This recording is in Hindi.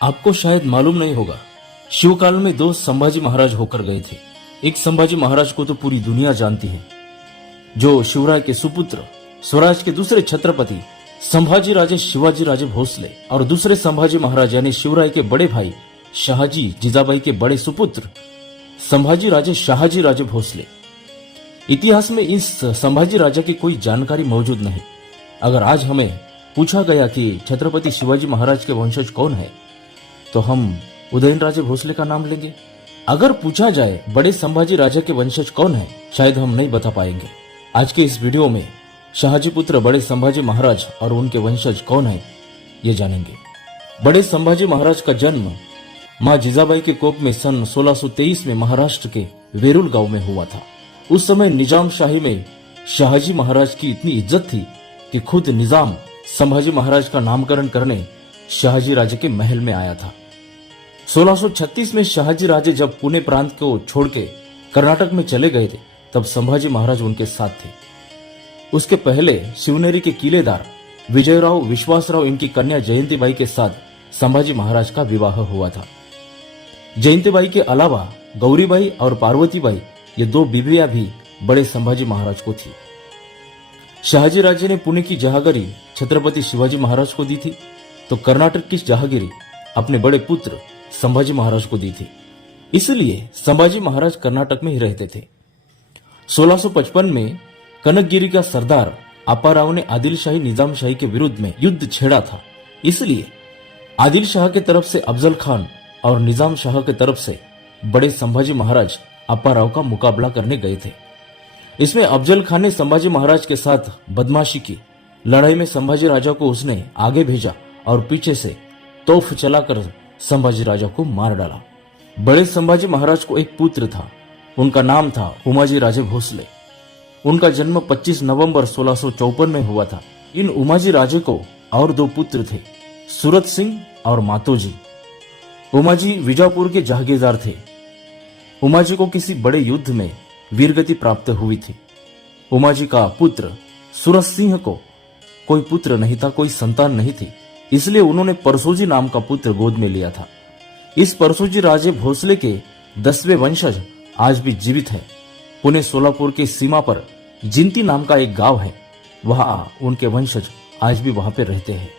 आपको शायद मालूम नहीं होगा, शिवकाल में दो संभाजी महाराज होकर गए थे। एक संभाजी महाराज को तो पूरी दुनिया जानती है, जो शिवराय के सुपुत्र स्वराज के दूसरे छत्रपति संभाजी राजे शिवाजी राजे भोसले, और दूसरे संभाजी महाराज यानी शिवराय के बड़े भाई शाहजी जीजाबाई के बड़े सुपुत्र संभाजी राजे शाहजी राजे भोसले। इतिहास में इस संभाजी राजा की कोई जानकारी मौजूद नहीं। अगर आज हमें पूछा गया कि छत्रपति शिवाजी महाराज के वंशज कौन है, तो हम उदयनराजे भोसले का नाम लेंगे। अगर पूछा जाए बड़े संभाजी राजा के वंशज कौन है, शायद हम नहीं बता पाएंगे। आज के इस वीडियो में शाहजी पुत्र बड़े संभाजी महाराज और उनके वंशज कौन है, ये जानेंगे। बड़े संभाजी महाराज का जन्म मां जीजाबाई के कोप में सन 1623 में महाराष्ट्र के वेरुल गांव में हुआ था। उस समय निजाम शाही में शाहजी महाराज की इतनी इज्जत थी कि खुद निजाम संभाजी महाराज का नामकरण करने शाहजी राजे के महल में आया था। 1636 में शाहजी राजे जब पुणे प्रांत को छोड़ के कर्नाटक में चले गए थे, तब संभाजी महाराज उनके साथ थे। उसके पहले शिवनेरी के किलेदार विजयराव विश्वासराव इनकी कन्या जयंतीबाई के साथ संभाजी महाराज का विवाह हुआ था। जयंतीबाई के अलावा गौरीबाई और पार्वतीबाई, ये दो बीवियां भी बड़े संभाजी महाराज को थी। शाहजी राजे ने पुणे की जहांगीरी छत्रपति शिवाजी महाराज को दी थी, तो कर्नाटक की जहांगीरी अपने बड़े पुत्र संभाजी महाराज को दी थी। इसलिए संभाजी महाराज कर्नाटक में ही रहते थे। 1655 में कनकगिरी का सरदार अप्पाराव ने आदिल शाही निजाम शाही के विरुद्ध में युद्ध छेड़ा था। इसलिए आदिल शाह के तरफ से अफजल खान और निजाम शाह के तरफ से बड़े संभाजी महाराज अप्पाराव का मुकाबला करने गए थे। इसमें अफजल खान ने संभाजी महाराज के साथ बदमाशी की। लड़ाई में संभाजी राजा को उसने आगे भेजा और पीछे से तोफ चलाकर संभाजी राजा को मार डाला। बड़े संभाजी महाराज को एक पुत्र था, उनका नाम था उमाजी राजे भोसले। उनका जन्म 25 नवंबर 1654 में हुआ था। इन उमाजी राजे को और दो पुत्र थे, सूरत सिंह और मातोजी। उमाजी विजापुर के जहागीरदार थे। उमाजी को किसी बड़े युद्ध में वीरगति प्राप्त हुई थी। उमाजी का पुत्र सूरत सिंह को कोई पुत्र नहीं था, कोई संतान नहीं थी, इसलिए उन्होंने परसोजी नाम का पुत्र गोद में लिया था। इस परसोजी राजे भोसले के 10वें वंशज आज भी जीवित है। पुणे सोलापुर की सीमा पर जिंती नाम का एक गांव है, वहां उनके वंशज आज भी वहां पे रहते हैं।